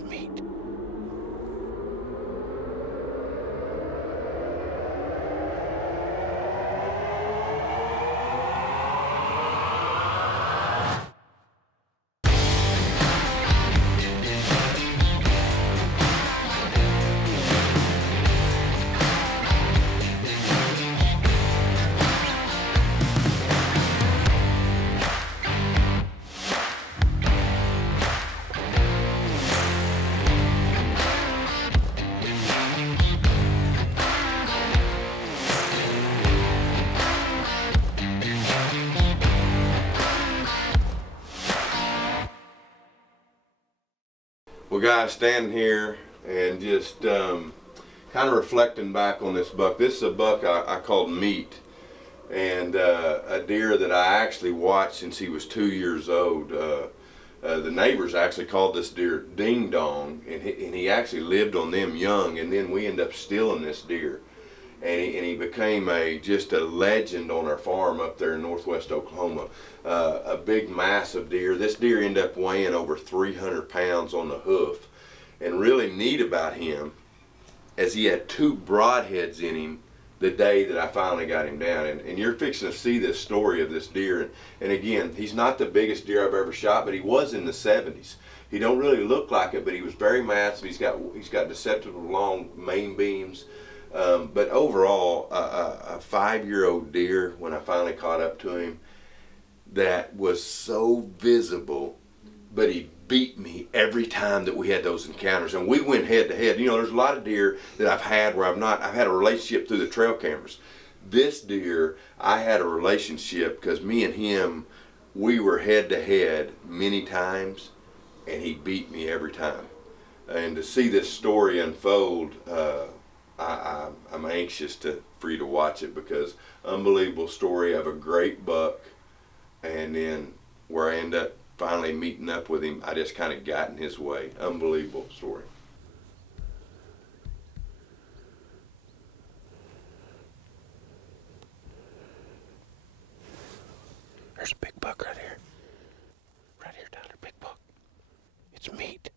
It's meat. Well, guys, standing here and just kind of reflecting back on this buck. This is a buck I called Meat, and a deer that I actually watched since he was 2 years old. The neighbors actually called this deer Ding Dong, and he actually lived on them young, and then we ended up stealing this deer. And he became just a legend on our farm up there in northwest Oklahoma. A big, massive deer. This deer ended up weighing over 300 pounds on the hoof. And really neat about him is he had 2 broadheads in him the day that I finally got him down. And you're fixing to see this story of this deer. And again, he's not the biggest deer I've ever shot, but he was in the 70s. He don't really look like it, but he was very massive. He's got deceptively long main beams. But overall, a 5-year-old deer, when I finally caught up to him, that was so visible, but he beat me every time that we had those encounters. And we went head to head. You know, there's a lot of deer that I've had where I've had a relationship through the trail cameras. This deer, I had a relationship because me and him, we were head to head many times, and he beat me every time. And to see this story unfold, I'm anxious for you to watch it, because unbelievable story of a great buck, and then where I end up finally meeting up with him, I just kind of got in his way. Unbelievable story. There's a big buck right here. Right here, Tyler, big buck. It's meat.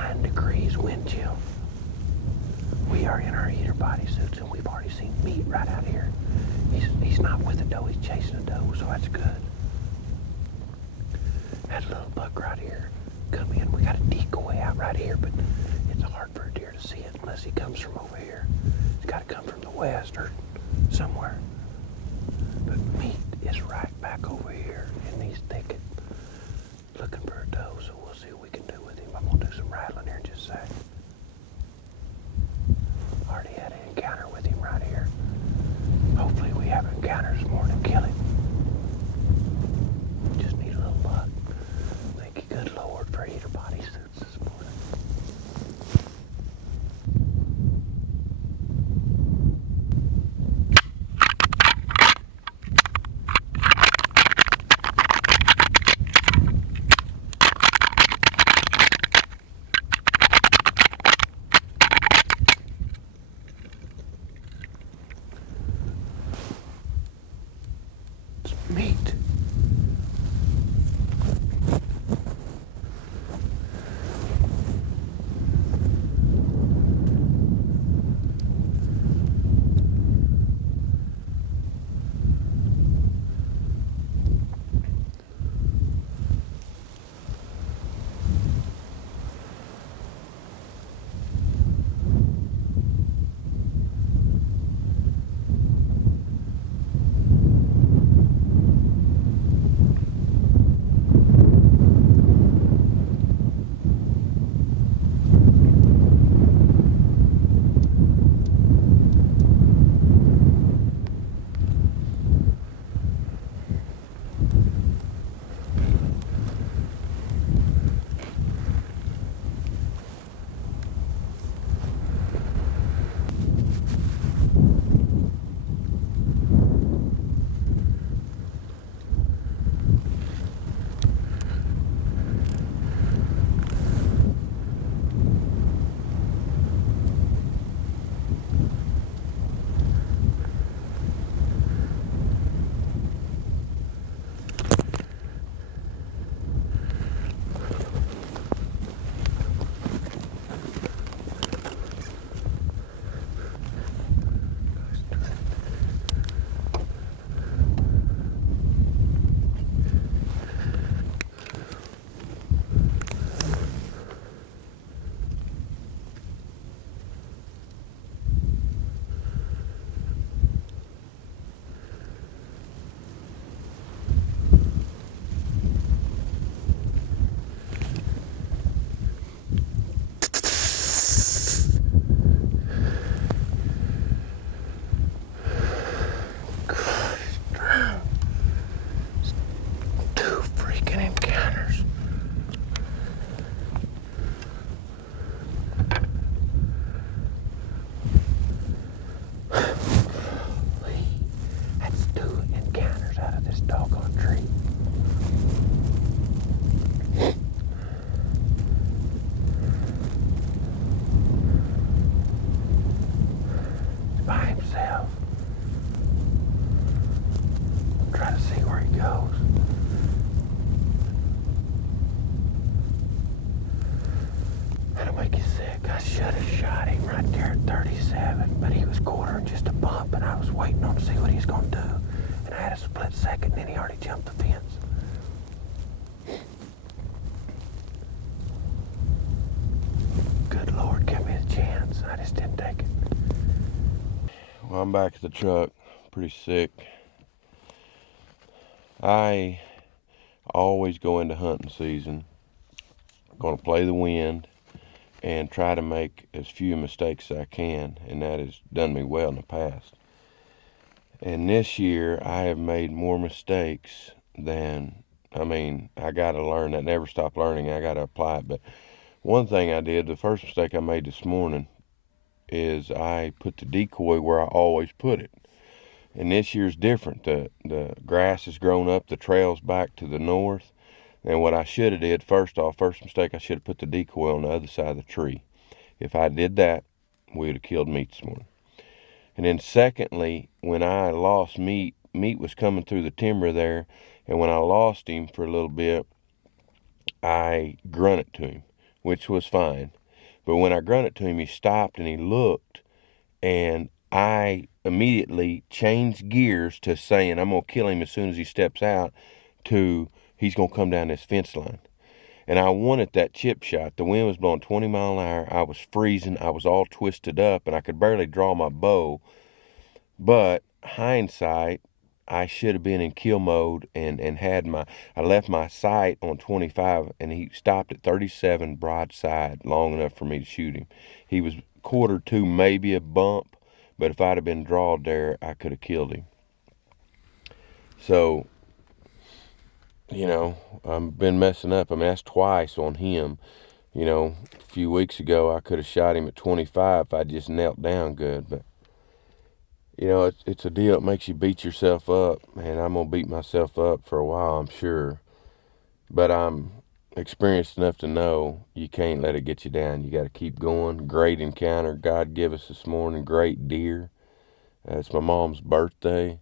9 degrees wind chill. We are in our heater bodysuits, and we've already seen meat right out here. He's not with a doe, he's chasing a doe, so that's good. Had a little buck right here come in. We got a decoy out right here, but it's hard for a deer to see it unless he comes from over here. He's got to come from the west or somewhere. But meat is right back over here in these thickets looking for a doe, so we'll see what we can do with him. I'm going to do some rattling here in just a sec. Already had an encounter with him right here. Hopefully we have an encounter this morning and kill him. Just need a little luck. Thank you, good Lord, for heater bodysuits this morning. Meat. Second, and then he already jumped the fence. Good Lord, give me a chance. I just didn't take it. Well, I'm back at the truck, pretty sick. I always go into hunting season, going to play the wind and try to make as few mistakes as I can, and that has done me well in the past. And this year, I have made more mistakes than, I got to learn that. Never stop learning. I got to apply it. But one thing I did, the first mistake I made this morning, is I put the decoy where I always put it. And this year's different. The grass has grown up. The trail's back to the north. And what I should have did, first mistake, I should have put the decoy on the other side of the tree. If I did that, we would have killed meat this morning. And then secondly, when I lost meat was coming through the timber there, and when I lost him for a little bit, I grunted to him. which was fine. But when I grunted to him, he stopped and he looked, and I immediately changed gears to saying I'm going to kill him as soon as he steps out, to he's going to come down this fence line. And I wanted that chip shot. The wind was blowing 20 mile an hour. I was freezing. I was all twisted up, and I could barely draw my bow. But hindsight, I should have been in kill mode and I left my sight on 25, and he stopped at 37 broadside, long enough for me to shoot him. He was quarter to maybe a bump, but if I'd have been drawed there, I could have killed him. So, you know, I've been messing up. I mean, that's twice on him. You know, a few weeks ago, I could have shot him at 25 if I just knelt down good, but you know, it's a deal that makes you beat yourself up, and I'm going to beat myself up for a while, I'm sure. But I'm experienced enough to know you can't let it get you down. You got to keep going. Great encounter God gave us this morning. Great deer. It's my mom's birthday.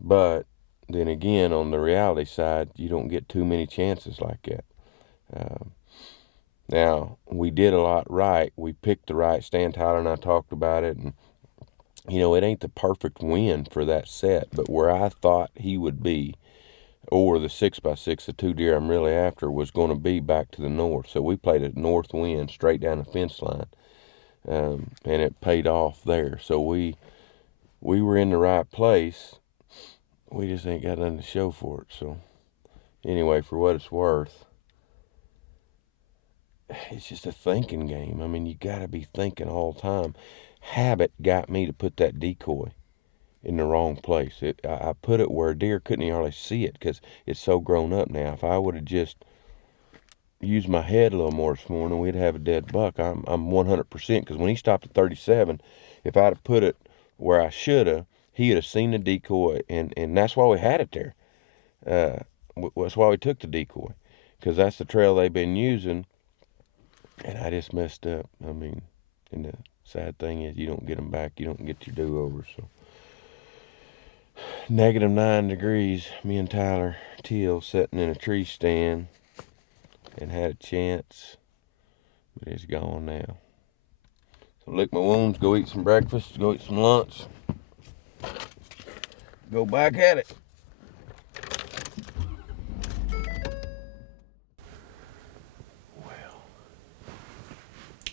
But then again, on the reality side, you don't get too many chances like that. Now, we did a lot right. We picked the right stand. Tyler and I talked about it, and you know, it ain't the perfect wind for that set, but where I thought he would be, or the 6x6, the two deer I'm really after, was going to be back to the north. So we played a north wind straight down the fence line, and it paid off there. So we were in the right place. We just ain't got nothing to show for it. So anyway, for what it's worth, it's just a thinking game. I mean, you got to be thinking all the time. Habit got me to put that decoy in the wrong place. I put it where a deer couldn't hardly see it because it's so grown up now. If I would have just used my head a little more this morning, we'd have a dead buck. I'm 100%, because when he stopped at 37, if I'd have put it where I should have, he'd have seen the decoy, and that's why we had it there. That's why we took the decoy, because that's the trail they've been using, and I just messed up. I mean, and the sad thing is you don't get them back. You don't get your do-over, so. -9 degrees, me and Tyler Teal sitting in a tree stand and had a chance, but it's gone now. So lick my wounds, go eat some breakfast, go eat some lunch, go back at it. Well,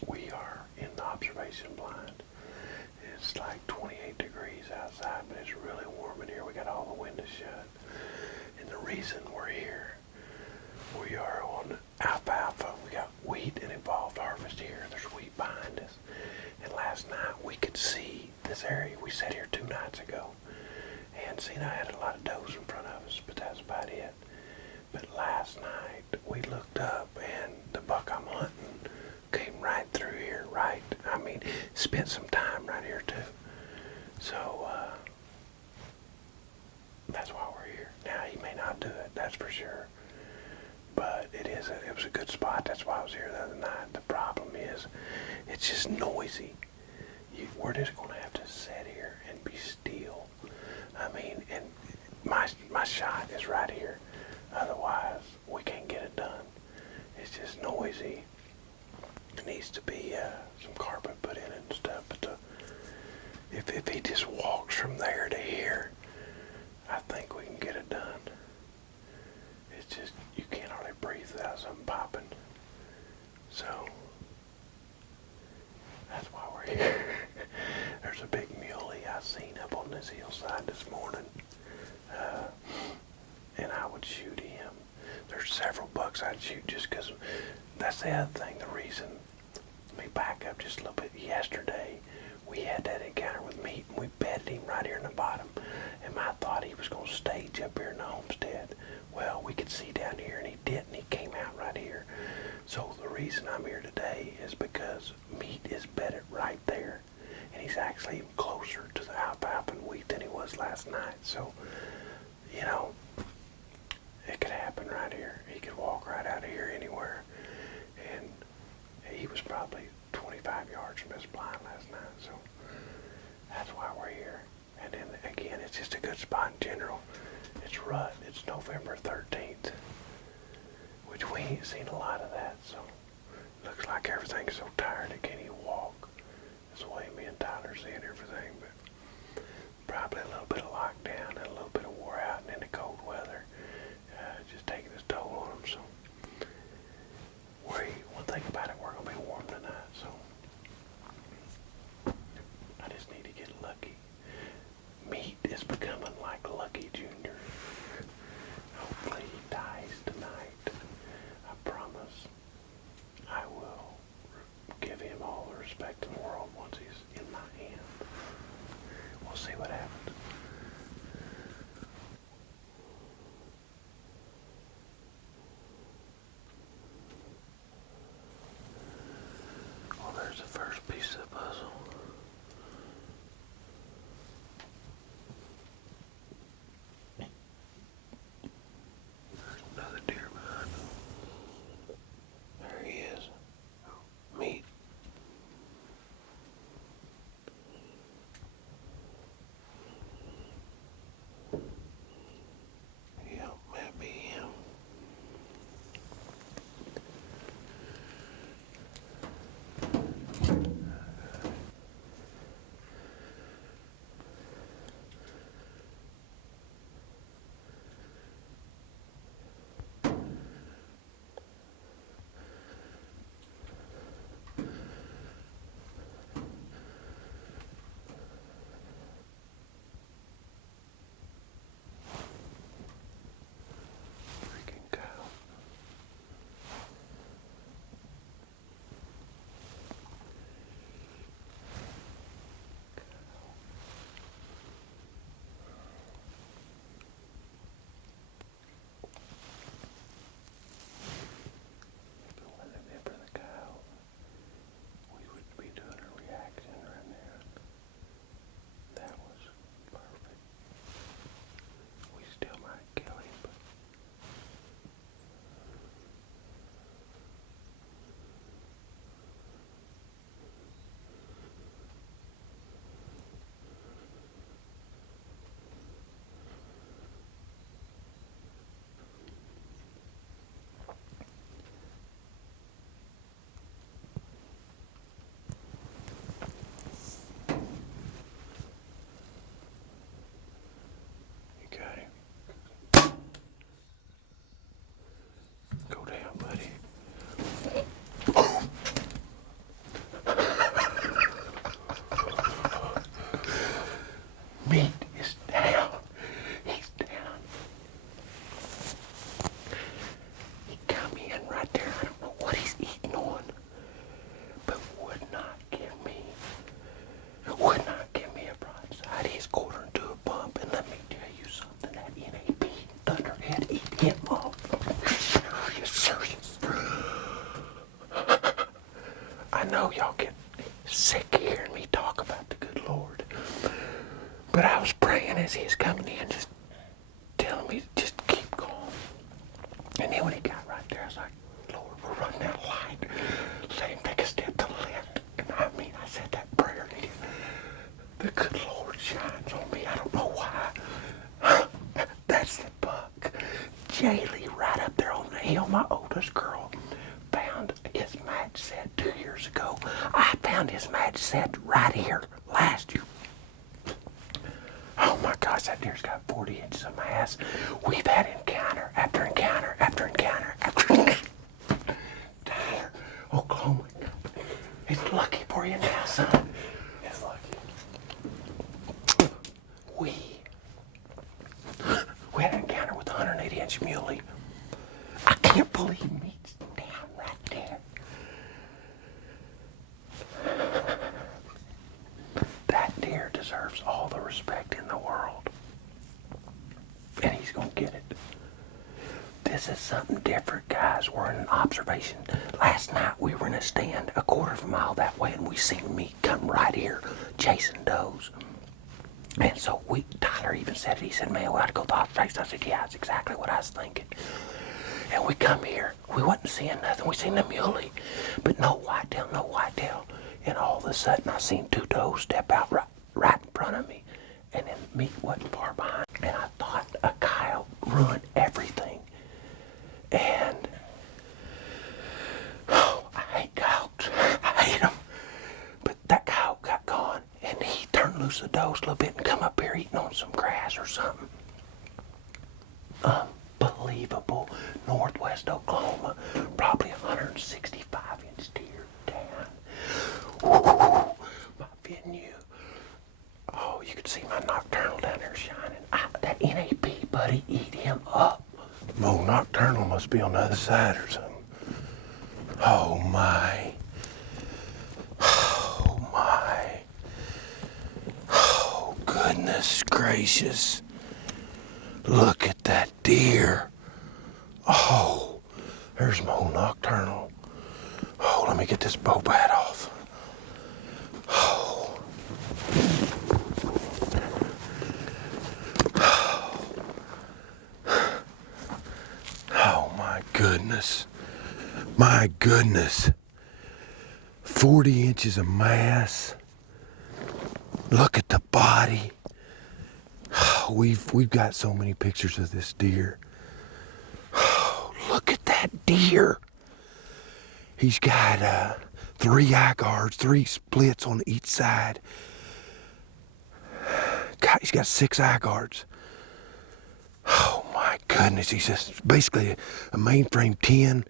we are in the observation blind. It's like 28 degrees outside, but it's really warm in here. We got all the windows shut. And the reason we're here, we are on alfalfa. We got wheat and involved harvest here. There's wheat behind us. And last night we could see this area. We sat here 2 nights ago. And see, I had a lot of does in front of us, but that's about it. But last night we looked up, and the buck I'm hunting came right through here, right? I mean, spent some time right here too. So, that's why we're here. Now, he may not do it, that's for sure. But it was a good spot. That's why I was here the other night. The problem is, it's just noisy. We're just going to have to sit here and be still. I mean, and my shot is right here. Otherwise, we can't get it done. It's just noisy. It needs to be some carpet put in and stuff. But if he just walks from there to here, I think we can get it done. It's just, you can't hardly breathe without something popping. So, that's why we're here. There's a big muley I seen up on this hillside this morning. And I would shoot him. There's several bucks I'd shoot just because that's the other thing. The reason, let me back up just a little bit. Yesterday, we had that encounter with meat, and we bedded him right here in the bottom. And I thought he was going to stage up here in the homestead. Well, we could see down here, and he didn't. He came out right here. So the reason I'm here today is because meat is bedded right there. And he's actually even closer to the alfalfa and wheat than he was last night. So, you know, it could happen right here. He could walk right out of here anywhere. And he was probably 25 yards from his blind last night. So that's why we're here. And then again, it's just a good spot in general. It's rut. It's November 13th. which we ain't seen a lot of that, so looks like everything's so tired it can't even walk. That's the way me and Tyler seeing everything, but probably a little bit of lockdown and a little bit of wore out and in the cold weather, just taking its toll on them. So one thing about it, we're gonna be warm tonight, so I just need to get lucky. Meat is becoming like Lucky Jr. Hopefully he dies tonight. I promise I will give him all the respect in the world once he's in my hand. We'll see what happens. Well, there's the first piece of the puzzle. There's another deer behind him. There he is. Meat. Yep, that be him. Freaking cow. If it wasn't for the cow, we would be doing a reaction right now. That was perfect. We still might kill him, but you got him. Go down, buddy. Meat is down. He's down. He come in right there. I don't know what he's eating on, but would not give me a broadside. He's quartering to a bump, and let me tell you something. That NAP thunderhead eat him up. Yes, sir. I know y'all get sick of hearing me talk about the good Lord, but I was praying as he was coming in, just telling me to just keep calm. And then when he got right there, I was like, Lord, we're running out of light. Let him take a step to the left. And I said that prayer, and the good Lord shines on me. I don't know why. That's the buck. Jaylee right up there on the hill, my oldest girl, found his match set 2 years ago. I found his match set right here last year. Oh my gosh, that deer's got 40 inches of mass. We've had encounter after encounter after encounter after encounter. Tyler, Oklahoma, it's lucky for you now, son. It's lucky. We had an encounter with a 180-inch muley. I can't believe meat's down right there. That deer deserves all the respect in the world. And he's gonna get it. This is something different, guys. We're in an observation. Last night we were in a stand a quarter of a mile that way, and we seen meat come right here chasing does. And so Tyler even said it. He said, man, we ought to go to the observation. I said, yeah, that's exactly what I was thinking. And we come here. We wasn't seeing nothing. We seen the muley, but no whitetail. And all of a sudden, I seen two does step out right in front of me. And then meat wasn't far behind. And I thought a coyote ruined everything. And watch the does a little bit and come up here eating on some grass or something. Unbelievable. Northwest Oklahoma. Probably 165-inch deer. Damn. Woo, my venue. Oh, you can see my nocturnal down there shining. That NAP, buddy, eat him up. Oh, nocturnal must be on the other side or something. Oh my. Oh my. Oh, goodness gracious. Look at that deer. Oh, there's my old nocturnal. Oh, let me get this bow bat off. Oh. Oh my goodness. My goodness. 40 inches of mass. Look at the body. We've got so many pictures of this deer. Look at that deer. He's got 3 eye guards, 3 splits on each side. God, he's got 6 eye guards. Oh my goodness, he's just basically a mainframe 10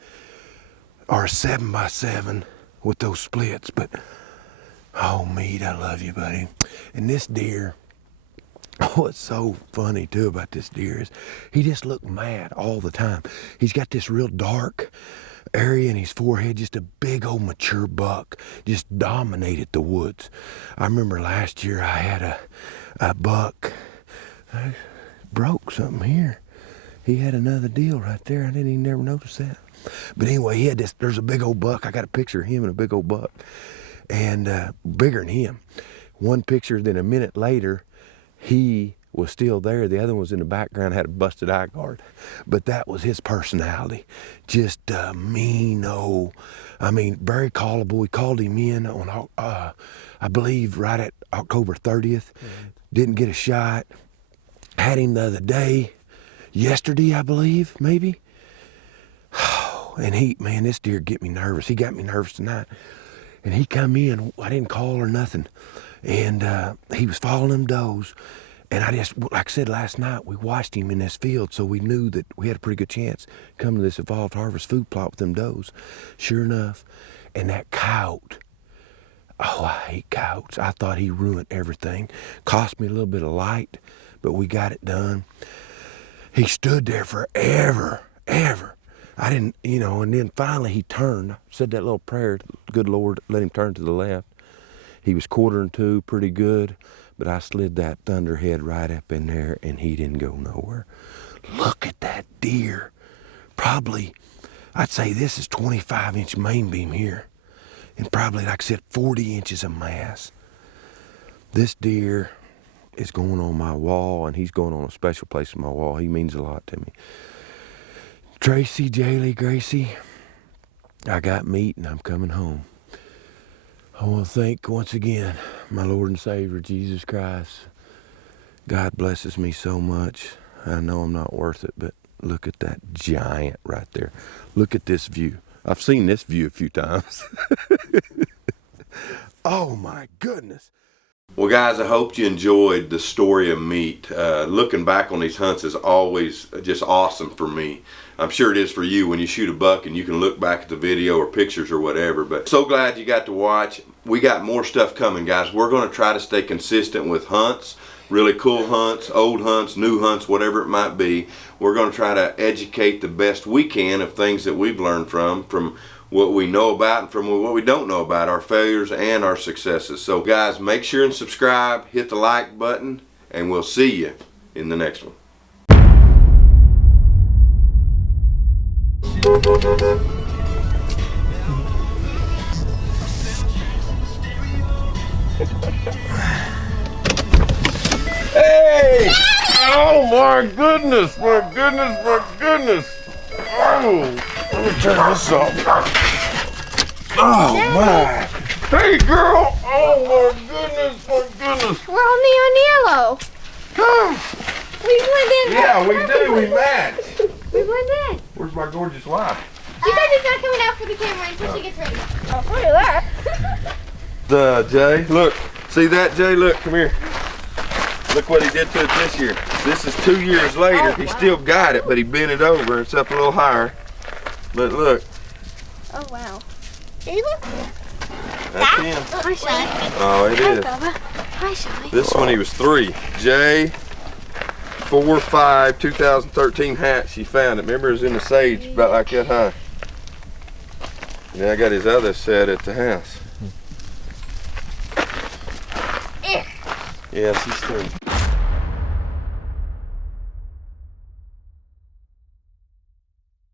or a 7x7 with those splits. But oh, Meat, I love you, buddy. And this deer, what's so funny too about this deer is he just looked mad all the time. He's got this real dark area in his forehead, just a big old mature buck, just dominated the woods. I remember last year I had a buck. I broke something here. He had another deal right there. I didn't even never notice that. But anyway, he had this, there's a big old buck. I got a picture of him and a big old buck. And bigger than him. One picture, then a minute later, he was still there. The other one was in the background, had a busted eye guard. But that was his personality. Just mean old, I mean, very callable. We called him in on, I believe, right at October 30th. Didn't get a shot. Had him the other day, yesterday, I believe, maybe. And man, this deer get me nervous. He got me nervous tonight. And he come in, I didn't call or nothing. And he was following them does. And I just, like I said last night, we watched him in this field, so we knew that we had a pretty good chance coming to this Evolved Harvest food plot with them does. Sure enough, and that coyote, oh, I hate coyotes. I thought he ruined everything. Cost me a little bit of light, but we got it done. He stood there forever, ever. I didn't, and then finally he turned, said that little prayer, good Lord, let him turn to the left. He was 1/4 pretty good, but I slid that thunderhead right up in there and he didn't go nowhere. Look at that deer. Probably, I'd say this is 25-inch main beam here. And probably, like I said, 40 inches of mass. This deer is going on my wall, and he's going on a special place on my wall. He means a lot to me. Tracy, Jaylee, Gracie, I got meat and I'm coming home. I want to thank once again my Lord and Savior, Jesus Christ. God blesses me so much. I know I'm not worth it, but look at that giant right there. Look at this view. I've seen this view a few times. Oh my goodness. Well, guys, I hope you enjoyed the story of Meat. Looking back on these hunts is always just awesome for me. I'm sure it is for you when you shoot a buck and you can look back at the video or pictures or whatever. But so glad you got to watch. We got more stuff coming, guys. We're going to try to stay consistent with hunts, really cool hunts, old hunts, new hunts, whatever it might be. We're going to try to educate the best we can of things that we've learned from what we know about and from what we don't know about, our failures and our successes. So guys, make sure and subscribe, hit the like button, and we'll see you in the next one. Hey! Oh my goodness, my goodness, my goodness! Oh, let me turn this off. Oh my! Hey girl! Oh my goodness, my goodness! We're all neon yellow. We blend in. Yeah, we do, we match. We blend in. Where's my gorgeous wife? She said she's not coming out for the camera until she gets ready. Oh, look at that. Jay, look. See that, Jay? Look, come here. Look what he did to it this year. This is 2 years later. He still got it, but he bent it over. It's up a little higher. But look. Oh, wow. See, look. That's him. Hi, Shy. Oh, it is. Hi, Shy. This one he was 3. J 4-5 2013 hatch. He found it. Remember, it was in the sage about like that high. Yeah, I got his other set at the house. Yes, he's 3.